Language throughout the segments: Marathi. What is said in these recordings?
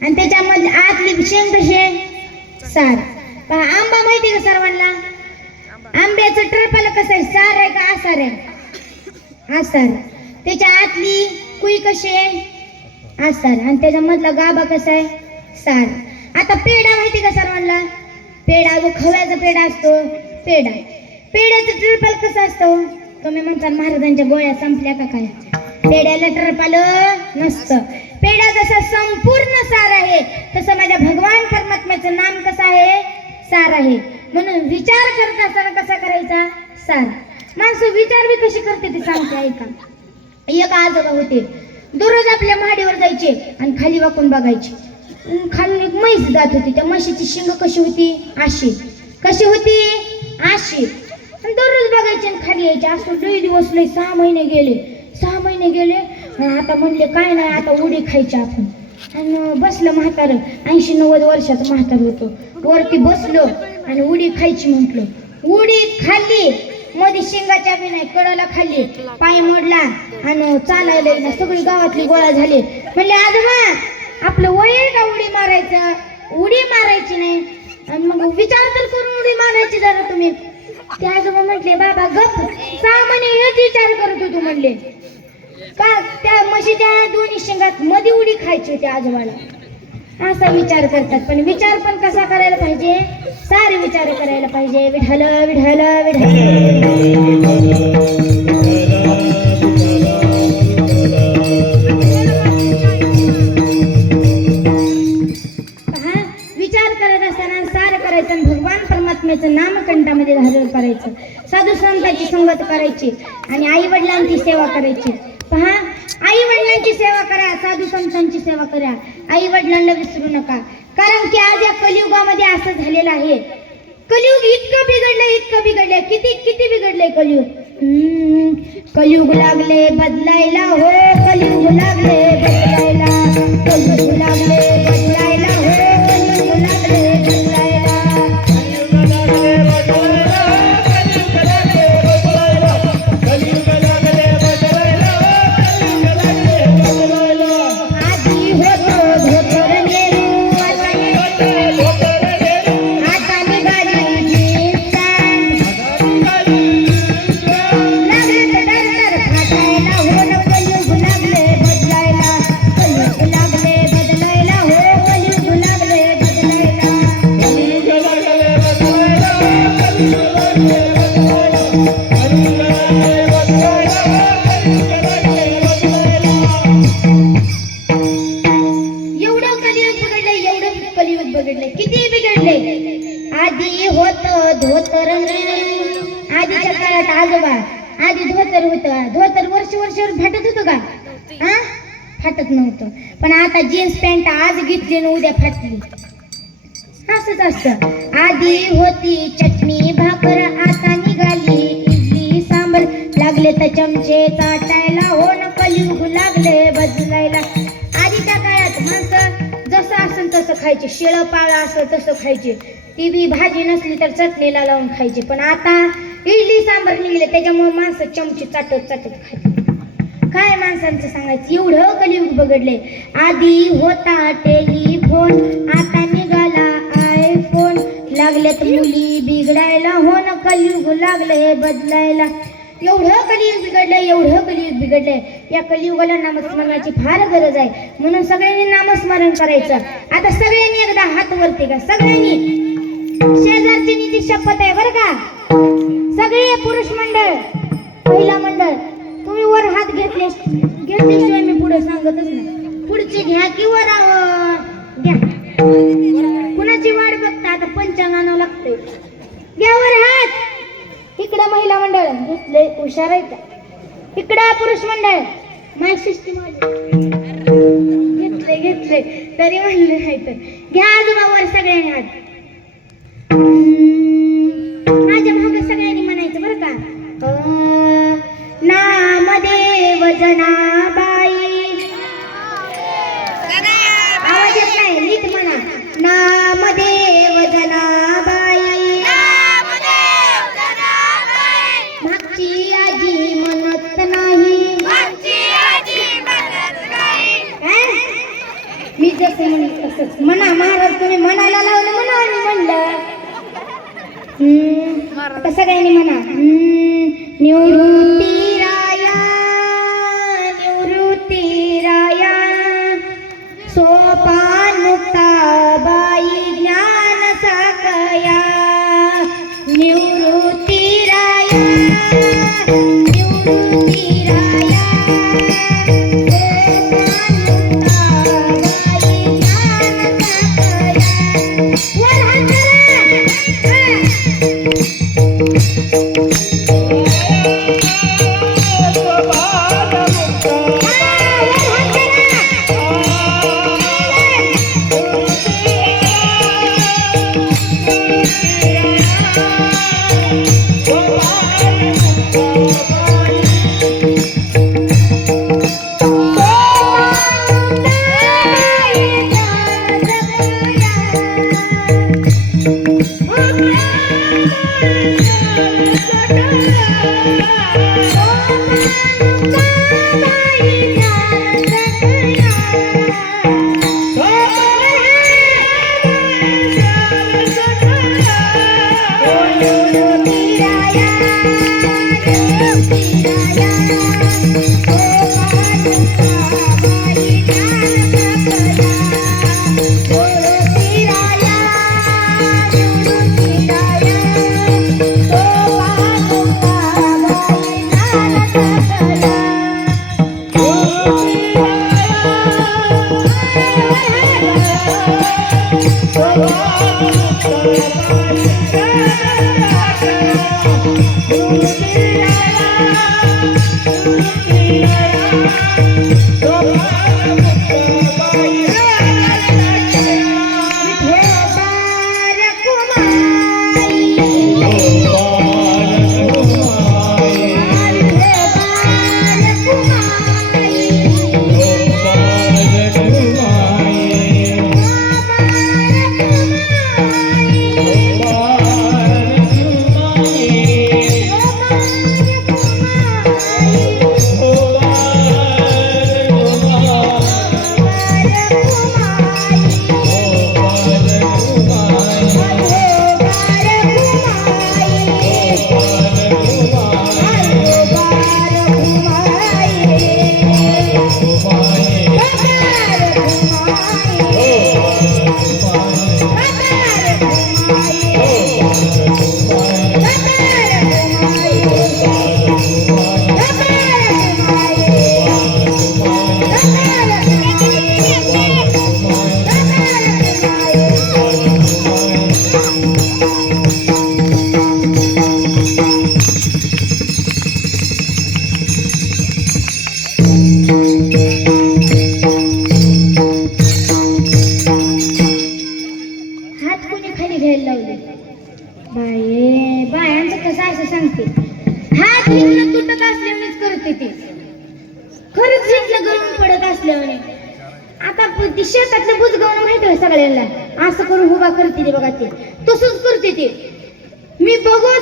आणि त्याच्यामध्ये आतली शेंग कशी आहे? सार. पहा आंबा माहिती का सर्वांना? आंब्याचं टरपाला कसं आहे? सार आहे का आसार आहे? आसार. त्याच्या आतली कुई कशी आहे? आसार. आणि त्याच्यामधला गाभा कसा आहे? सार. आता पेढा माहिती का सर्वांना? पेढा जो खव्याचा पेढा असतो पेढा. पेढ्याचं टरपाल कसं असतं? तुम्ही म्हणता महाराजांच्या गोळ्या संपल्या का काय? पेढ्याला टरपाल नसतं. पेढा जसा संपूर्ण सार आहे तसं माझ्या भगवान परमात्म्याचं नाम कसं आहे? सार आहे. म्हणून विचार करत असताना कसा करायचा? सार. माणसं विचार बी कशी करते ते सांगते ऐका. एक आजोबा होते. दररोज आपल्या महाडीवर जायचे आणि खाली वाकून बघायचे. खाली एक म्हैस जात होती. त्या म्हशीची शिंग कशी होती? आशी. कशी होती? आशी. दररोज बघायचे आणि खाली यायचे. असं लई दिवस लई सहा महिने गेले. सहा महिने गेले. आता म्हणले काय नाही आता उडी खायची आपण. आणि बसलं म्हातारं. ऐंशी नव्वद वर्षाचं म्हातारं होतं. वरती बसलो आणि उडी खायची म्हटलं. उडी खाल्ली. मध्ये शिंगाच्या बी नाही कडाला खाल्ली. पाय मोडला आणि चालायला येईना सगळी गावातली गोळा झाली. म्हणले आजोबा आपलं वय आहे का उडी मारायचं? उडी मारायची नाही. आणि मग विचार तर करून उडी मारायची जरा तुम्ही. ते आजोबा म्हटले बाबा गप. सहा महिने हेच विचार करत होतो म्हणले. त्या दोन्ही शिंगात मध्ये उडी खायची होती आजोबाला असा विचार करतात. पण विचार पण कसा करायला पाहिजे? सारे विचार करायला पाहिजे. विठाल विठाल विठाल विचार करत असताना करायचं भगवान नामकंठामध्ये धारण करायचं. साधू संतांची संगत करायची आणि आई वडिलांची सेवा करायची. पहा आई वडिलांची सेवा करा साधू संतांची सेवा करा. आई वडिलांना विसरू नका. कारण की आज या कलियुगामध्ये असं झालेलं आहे. कलियुग इतकं बिघडलंय इतकं बिघडलंय किती किती बिघडलंय कलियुग? कलियुग लागले बदलायला हो कलियुग लागले बदलायला असंच असतं. आधी होती चटणी भाकर आता निघाली इडली सांबर. लागले तर चमचे चाटायला हो न कलयुग लागले बदलायला. आधीच्या काळात माणसं जसं असेल तसं खायचे. शिळं पाळा असेल तसं खायचे. ती बी भाजी नसली तर चटणीला लावून खायचे. पण आता इडली सांबर निघले त्याच्यामुळे माणसं चमचे चाटत चाटत खायचे काय माणसांचं सांगायचं? एवढं कलियुग बघडले. आधी होता टेलिफोन आता लागलेत मुली बिघडायला हो न कलियुग हे बदलायला. एवढं कलियुग बिघडलंय एवढं कलियुग बिघडलंय. या कलियुगाला नामस्मरणाची फार गरज आहे. म्हणून सगळ्यांनी नामस्मरण करायचं. आता सगळ्यांनी एकदा हात वरती का सगळ्यांनी. शेजारची नीती शपथ आहे बरं का? सगळे पुरुष मंडळ महिला मंडळ तुम्ही वर हात घेतले घेतल्याशिवाय मी पुढे सांगतच नाही. पुढचे घ्या की वर घ्या. कुणाची वाट बघ आता पंचांग आणावं लागतंय. घ्यावर हात! इकडं महिला मंडळ घेतले हुशार आहे का इकडं पुरुष मंडळ माय सिस्टीम घेतले घेतले तरी म्हणले नाही तर. घ्या आजोबा वर सगळ्यांनी हात. माझ्या मागे सगळ्यांनी म्हणायचं बरं का? अं, नामदेव जनाबा जसे म्हणत तसंच. म्हणा महाराज तुम्ही म्हणायला लावलं म्हणा आणि म्हणलं. हम्म, आता सगळ्यांनी म्हणा. निवृत्ती राया निवृत्ती राया. सोपान मुक्ताबाई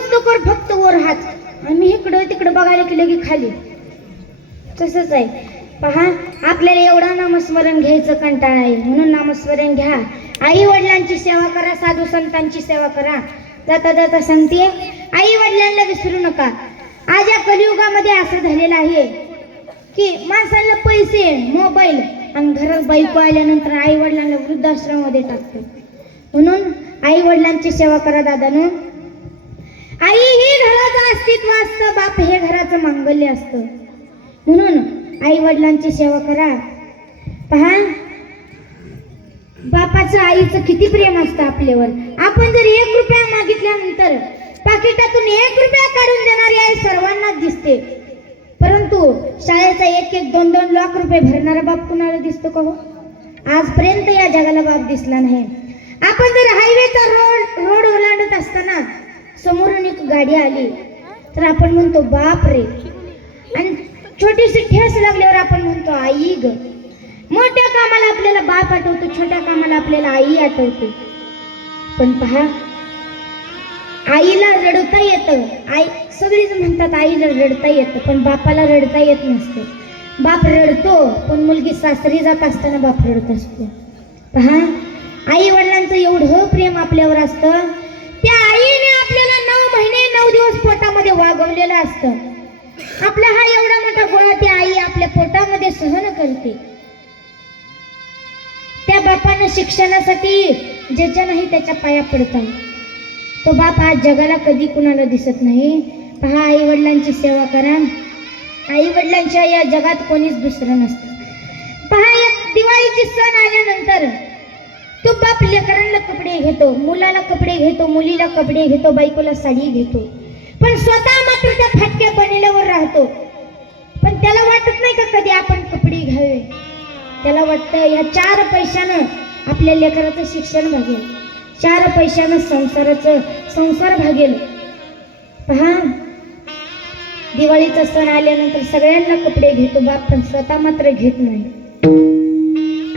लवकर कर फक्त वर हात. आणि मी इकडं तिकडं बघायला की लगे खाली. तसंच आहे. पहा आपल्याला एवढं नामस्मरण घ्यायचं कंटाळा आहे. म्हणून नामस्मरण घ्या. आई वडिलांची सेवा करा साधू संतांची सेवा करा. जाता जाता सांगते आई वडिलांना विसरू नका. आज या कलियुगामध्ये असं झालेलं आहे की माणसाला पैसे मोबाईल आणि घरात बायको आल्यानंतर आई वडिलांना वृद्धाश्रमामध्ये टाकतो. म्हणून आई वडिलांची सेवा करा दादानं. आई हे घराचं अस्तित्व असतं. बाप हे घराचं मांगल्य असतं. म्हणून आई वडिलांची सेवा करा. पहा बापाचं आईचं किती प्रेम असतं आपल्यावर. आपण जर एक रुपया मागितल्यानंतर पाकिटातून एक रुपया काढून देणारी आई सर्वांनाच दिसते. परंतु शाळेचा एक एक दोन दोन लाख रुपये भरणारा बाप कुणाला दिसतो का हो? आजपर्यंत या जगाला बाप दिसला नाही. आपण जर हायवेचा रोड रोड ओलांडत असताना समोरून एक गाडी आली. तर आपण म्हणतो बाप रे आणि छोटीशी ठेस लागल्यावर आपण म्हणतो आई ग. मोठ्या कामाला आपल्याला बाप आठवतो छोट्या कामाला आपल्याला आई आठवते. पण पहा आईला रडता येतं. आई सगळीच म्हणतात आईला रडता येतं पण बापाला रडता येत नसतं. बाप रडतो पण मुलगी सासरी जात असताना बाप रडत असतो. पहा आई वडिलांचं एवढं प्रेम आपल्यावर असतं पोटामध्ये वागवलेलं असतं. आपला हा एवढा मोठा गोळा ती आई आपल्या पोटामध्ये सहन करते. त्या बापानं शिक्षणासाठी ज्याच्या नाही त्याच्या पाया पडतात तो बाप आज जगाला कधी कुणाला दिसत नाही. पहा आई वडिलांची सेवा करा. आई वडिलांच्या या जगात कोणीच दुसरं नसतं. पहा या दिवाळीची सण आल्यानंतर तो बाप लेकरांना कपडे घेतो मुलाला कपडे घेतो मुलीला कपडे घेतो बायकोला साडी घेतो. आपण स्वतः मात्र त्या फाटक्या बनेल्यावर राहतो. पण त्याला वाटत नाही का कधी आपण कपडे घ्यावे त्याला वाटतं या चार पैशानं आपल्या लेकराचं शिक्षण भागेल. चार पैशानं संसाराचं संसार भागेल. पहा दिवाळीचा सण आल्यानंतर सगळ्यांना कपडे घेतो बाप पण स्वतः मात्र घेत नाही.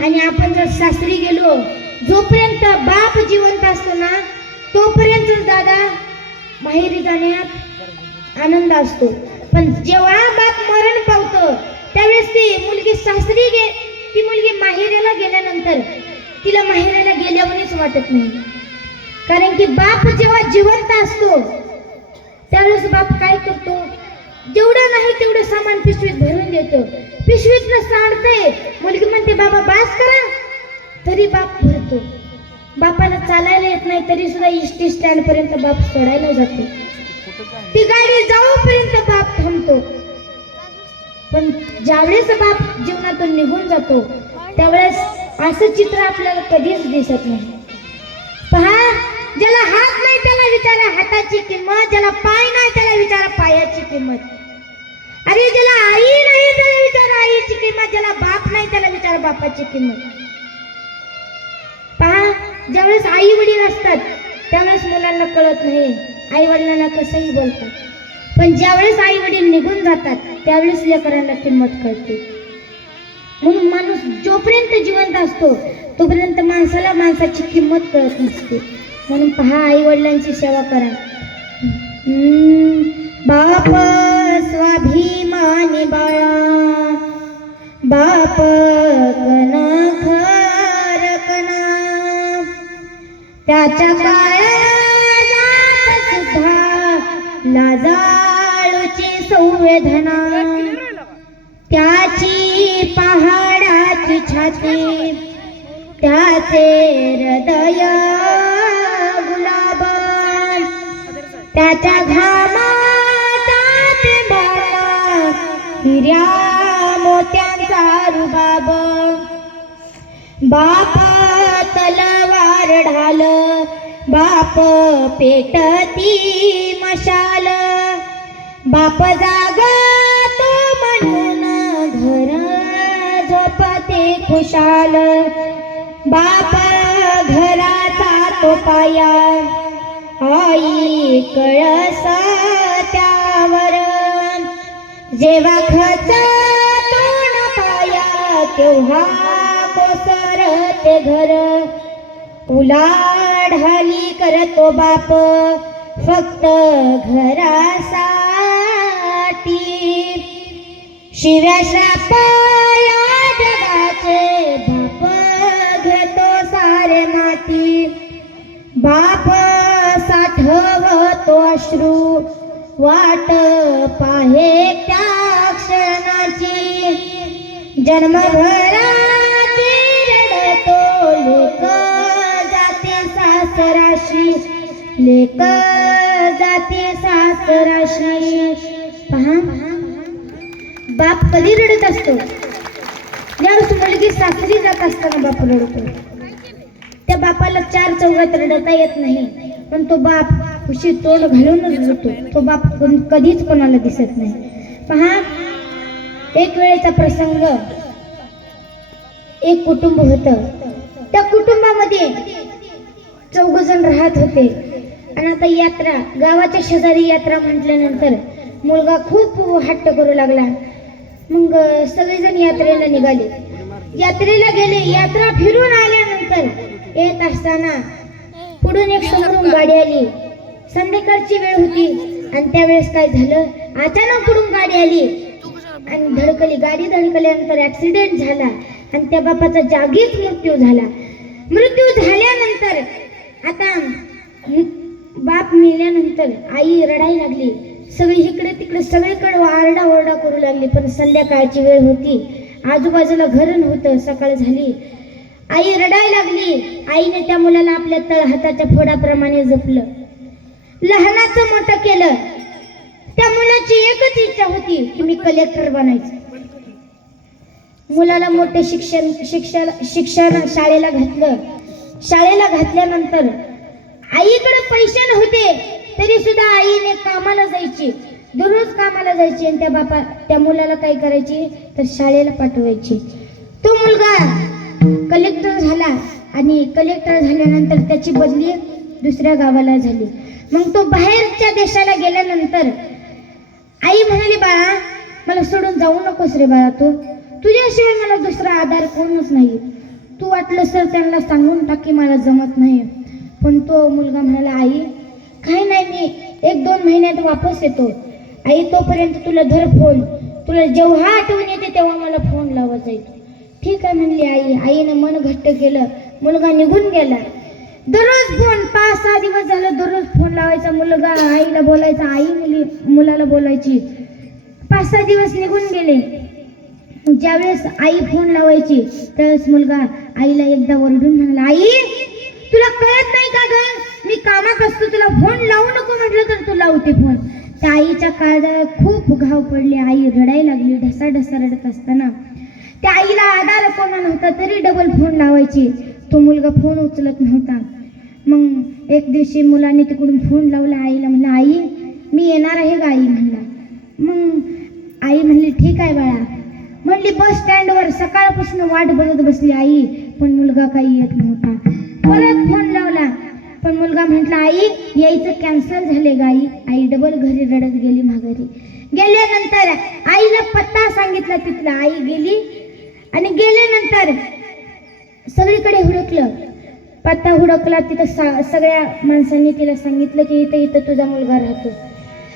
आणि आपण जर सासरी गेलो जोपर्यंत बाप जिवंत असतो ना तोपर्यंत दादा माहेरी जाण्यात आनंद असतो. पण जेव्हा बाप मरण पावतं त्यावेळेस ती मुलगी सासरी गे ती मुलगी माहेरीला गेल्यानंतर तिला माहेराला गेल्यावरच वाटत नाही. कारण की बाप जेव्हा जिवंत असतो त्यावेळेस बाप काय करतो? जेवढं नाही तेवढं सामान पिशवीत भरून देतो. पिशवीत सांडते मुलगी म्हणते बाबा बास करा. तरी बाप भरतो. बापाला चालायला येत नाही तरी सुद्धा इष्टी स्टँड पर्यंत बाप सोडायला जातो. ती गाडी जाऊपर्यंत बाप थांबतो. पण ज्यावेळेस बाप जीवनातून निघून जातो त्यावेळेस असं चित्र आपल्याला कधीच दिसत नाही. पहा ज्याला हात नाही त्याला विचारा हाताची किंमत ज्याला पाय नाही त्याला विचारा पायाची किंमत. अरे ज्याला आई नाही त्याला विचारा आईची किंमत ज्याला बाप नाही त्याला विचारा बापाची किंमत. पहा ज्यावेळेस आई वडील असतात त्यावेळेस मुलांना कळत नाही. आई वडिलांना कसंही बोलतात. पण ज्यावेळेस आई वडील निघून जातात त्यावेळेस लेकरांना किंमत कळते. म्हणून माणूस जोपर्यंत जिवंत असतो तोपर्यंत माणसाला माणसाची किंमत कळत नसते. म्हणून पहा आई वडिलांची सेवा करा. हम्म, बाप स्वाभिमानी बाळा बाप कना खर त्याच्या काय लाजाळूची संवेदना. त्याची पहाडाची छाती त्याचे हृदय गुलाब त्याच्या घामात ते हिऱ्या मोत्यांचा रुबाब. बाप तलवार ढाल बाप पेटती मशाल. बाप जागा तो म्हणून घर झोपते खुशाल. बाप घराचा तो पाया. आई कळस त्यावर. जेव्हा खच तोंड पाया तेव्हा कोसरते घर. उलाढाली करतो बाप. फक्त घरासाठी. शिव्या शापाया जगाचे बाप घेतो सारे माती. बाप साठवतो अश्रू. वाट पाहे त्या क्षणाची. जन्मभरा लेक जाते सासराशी पहा. बाप कधी रडत असतो? ज्यावेळेस मुलगी सासरी जात असताना बाप रडतो. त्या बापाला चार चौघात रडता येत नाही पण तो बाप खुशी तोंड घालूनच रडतो. तो बाप कधीच कोणाला दिसत नाही. पहा. एक वेळेचा प्रसंग. एक कुटुंब होत. त्या कुटुंबामध्ये चौघ जण राहत होते. आणि आता यात्रा गावाच्या शेजारी यात्रा म्हटल्यानंतर मुलगा खूप हट्ट करू लागला. मग सगळेजण यात्रेला निघाले. यात्रेला गेले यात्रा फिरून आल्यानंतर येत असताना पुढून एक समोरून गाडी आली. संध्याकाळची वेळ होती आणि त्यावेळेस काय झालं? अचानक पुढून गाडी आली. आणि धडकली. गाडी धडकल्यानंतर ऍक्सिडेंट झाला आणि त्या बापाचा जागीच मृत्यू झाला. मृत्यू झाल्यानंतर आता मेल्यानंतर आई रडायला लागली. सगळी इकडे तिकडे सगळीकडे आरडा ओरडा करू लागली. पण संध्याकाळची वेळ होती. आजूबाजूला घर नव्हतं. सकाळ झाली. आई रडायला लागली. आईने त्या मुलाला आपल्या तळहाताच्या फोडाप्रमाणे जपलं. लहानाचं मोठं केलं. त्या मुलाची एकच इच्छा होती की मी कलेक्टर बनायचं. मुलाला मोठे शिक्षण शिक्षण शिक्षण शाळेला घातलं. शाळेला घातल्यानंतर आईकडे पैसे नव्हते तरी सुद्धा आईने कामाला जायची. दररोज कामाला जायची आणि त्या बापा त्या मुलाला काय करायची? तर शाळेला पाठवायची. तो मुलगा कलेक्टर झाला आणि कलेक्टर झाल्यानंतर त्याची बदली दुसऱ्या गावाला झाली. मग तो बाहेरच्या देशाला गेल्यानंतर आई म्हणाली बाळा मला सोडून जाऊ नकोस रे बाळा तू. तुझ्याशिवाय मला दुसरा आधार कोणच नाही. तू वाटलं सर त्यांना सांगून टाकी मला जमत नाही. पण तो मुलगा म्हणाला आई काय नाही मी एक दोन महिन्यात वापस येतो. आई तोपर्यंत तुला धर फोन. तुला जेव्हा आठवण येते तेव्हा मला फोन लावत जाईल ठीक आहे म्हणली आई. आईनं मन घट्ट केलं. मुलगा निघून गेला. दररोज फोन पाच सहा दिवस झालं दररोज फोन लावायचा मुलगा. आईला बोलायचा आई मुली मुलाला बोलायची. पाच सहा दिवस निघून गेले. ज्यावेळेस आई फोन लावायची त्यावेळेस मुलगा आईला एकदा ओरडून म्हणाला आई तुला कळत नाही का ग? मी कामात असतो तुला फोन लावू नको म्हटलं तर तू लावते फोन त्या आईच्या काळजाला खूप घाव पडले. आई रडायला लागली ढसा ढसा रडत असताना. त्या आईला आधार कोणा नव्हता तरी डबल फोन लावायची. तो मुलगा फोन उचलत नव्हता. मग एक दिवशी मुलाने तिकडून फोन लावला आईला म्हणलं आई मी येणार आहे का आई म्हणला. मग आई म्हणली ठीक आहे बाळा. म्हणली बस स्टँडवर सकाळपासून वाट बघत बसली आई पण मुलगा काही येत नव्हता. परत फोन लावला. पण मुलगा म्हटला आई यायचं कॅन्सल झाले ग आई आई डबल घरी रडत गेली माघारी. गेल्यानंतर आईला पत्ता सांगितला तिथला. आई गेली आणि गेल्यानंतर सगळीकडे हुडकलं. पत्ता हुडकला तिथं सा सगळ्या माणसांनी तिला सांगितलं की इथं इथं तुझा मुलगा राहतो.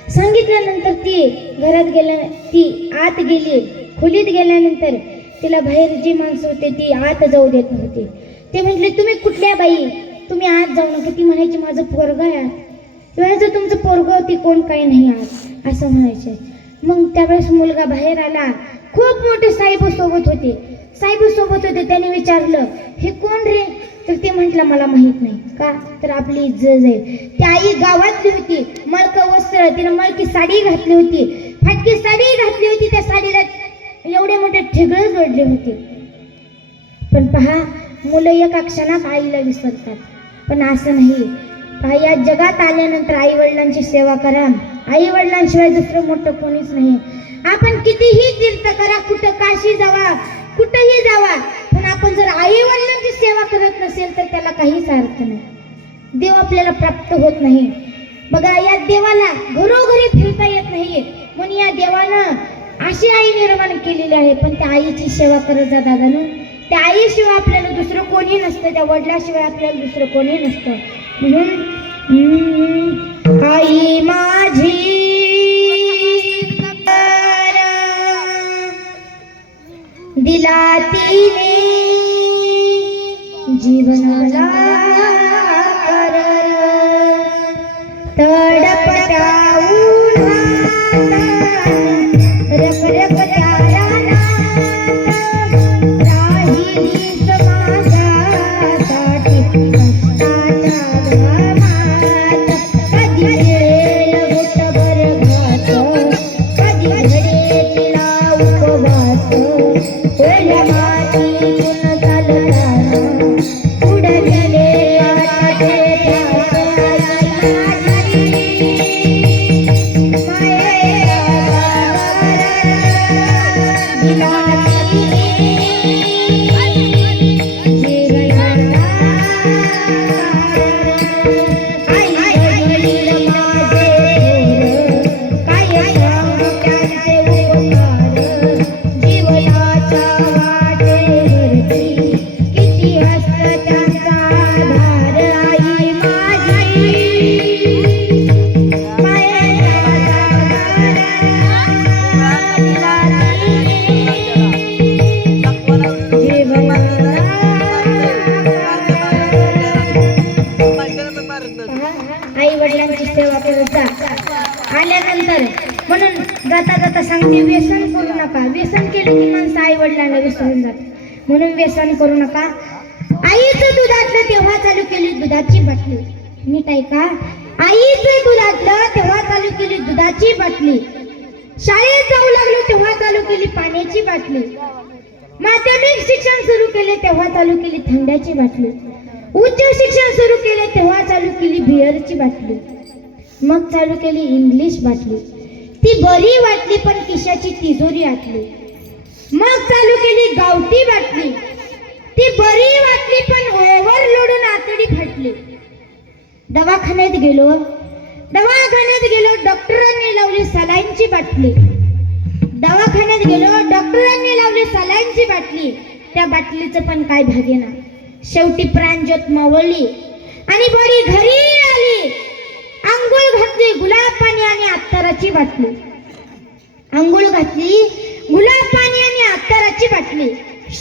सांगितल्यानंतर ती घरात गेल्या ती आत गेली. खोलीत गेल्यानंतर तिला बाहेर जी माणसं होते ती आत जाऊ देत नव्हती. ते म्हटले तुम्ही कुठल्या बाई? तुम्ही आज जाऊ नका. ती म्हणायची माझं पोरग आहे. आत तुमचं पोरग ती कोण काही नाही आत असं म्हणायचे. मग त्यावेळेस मुलगा बाहेर आला. खूप मोठे साहेब सोबत होते. साहेब सोबत होते त्याने विचारलं हे कोण रे? तर ते म्हटलं मला माहीत नाही. का? तर आपली इज्जत आहे. ती आई गावातली होती. मळक वस्त्र तिने मळकी साडी घातली होती. फाटकी साडी घातली होती. त्या साडीला एवढे मोठे ठिगळ जोडले होते. पण पहा मुलं एका क्षणात आईला विसरतात. पण असं नाही. पहा या जगात आल्यानंतर आई वडिलांची सेवा करा. आई वडिलांशिवाय दुसरं मोठं कोणीच नाही. आपण कितीही तीर्थ करा कुठं काशी जावा कुठंही जावा पण आपण जर आई वडिलांची सेवा करत नसेल तर त्याला काहीच अर्थ नाही. देव आपल्याला प्राप्त होत नाही. बघा या देवाला घरोघरी फिरता येत नाही. म्हणून या देवानं अशी आई निर्माण केलेली आहे पण त्या आईची सेवा करत जा दादानं. त्या आईशिवाय आपल्याला दुसरं कोणी नसतं त्या वडिलाशिवाय आपल्याला दुसरं कोणी नसतं. म्हणून आई माझी दिला तिने जीवनाला आई वडिलांची सेवा करत जा. आल्यानंतर म्हणून जाता जाता सांगते व्यसन करू नका. व्यसन केलं की माणसं आई वडिलांना विसरून जात म्हणून व्यसन करू नका. आईचं दुधातलं तेव्हा चालू केली दुधाची बाटली. नीट ऐका. आईचं दुधातलं तेव्हा चालू केली दुधाची बाटली. शाळेत जाऊ लागलो तेव्हा चालू केली पाण्याची बाटली. माध्यमिक शिक्षण सुरू केले तेव्हा चालू केली थंड्याची बाटली. उच्च शिक्षण सुरू केले तेव्हा चालू केली बिअरची बाटली. मग चालू केली इंग्लिश बाटली. ती बरी वाटली पण किशाची तिजोरी आटली. मग चालू केली गावठी बाटली. ती बरी वाटली पण ओव्हरलोडून आतडी फाटली. दवाखान्यात गेलो. दवाखान्यात गेलो डॉक्टरांनी लावली सलाईनची बाटली. दवाखान्यात गेलो डॉक्टरांनी लावली सलाईनची बाटली. त्या बाटलीचं पण काय भागेना शेवटी प्राणज्योत मावळली आणि बरी घरी आली. आंघोळ घातली गुलाब पाणी आणि अत्तराची बाटली. आंघोळ घातली गुलाब पाणी आणि अत्तराची बाटली.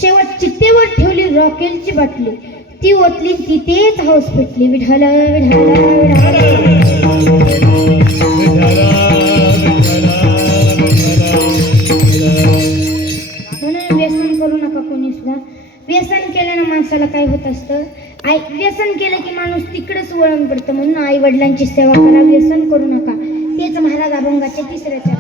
शेवट चित्तेवर ठेवली रॉकेलची बाटली. ती ओतली तिथेच हाऊस पेटली विठाल विठाल विठाल व्यसन केल्यानं माणसाला काय होत असतं? आई व्यसन केलं की माणूस तिकडेच वळण पडतं म्हणून आई वडिलांची सेवा करा व्यसन करू नका. तेच महाराज अभंगाच्या तिसऱ्याच्या